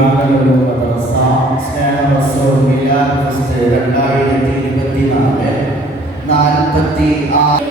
വിവാഹങ്ങളുടെ മദ്രസ സ്നേഹ വർഷവും മിലാദ് ഫസ്റ്റ് രണ്ടായിരത്തി ഇരുപത്തി നാല് നാൽപ്പത്തി ആറ്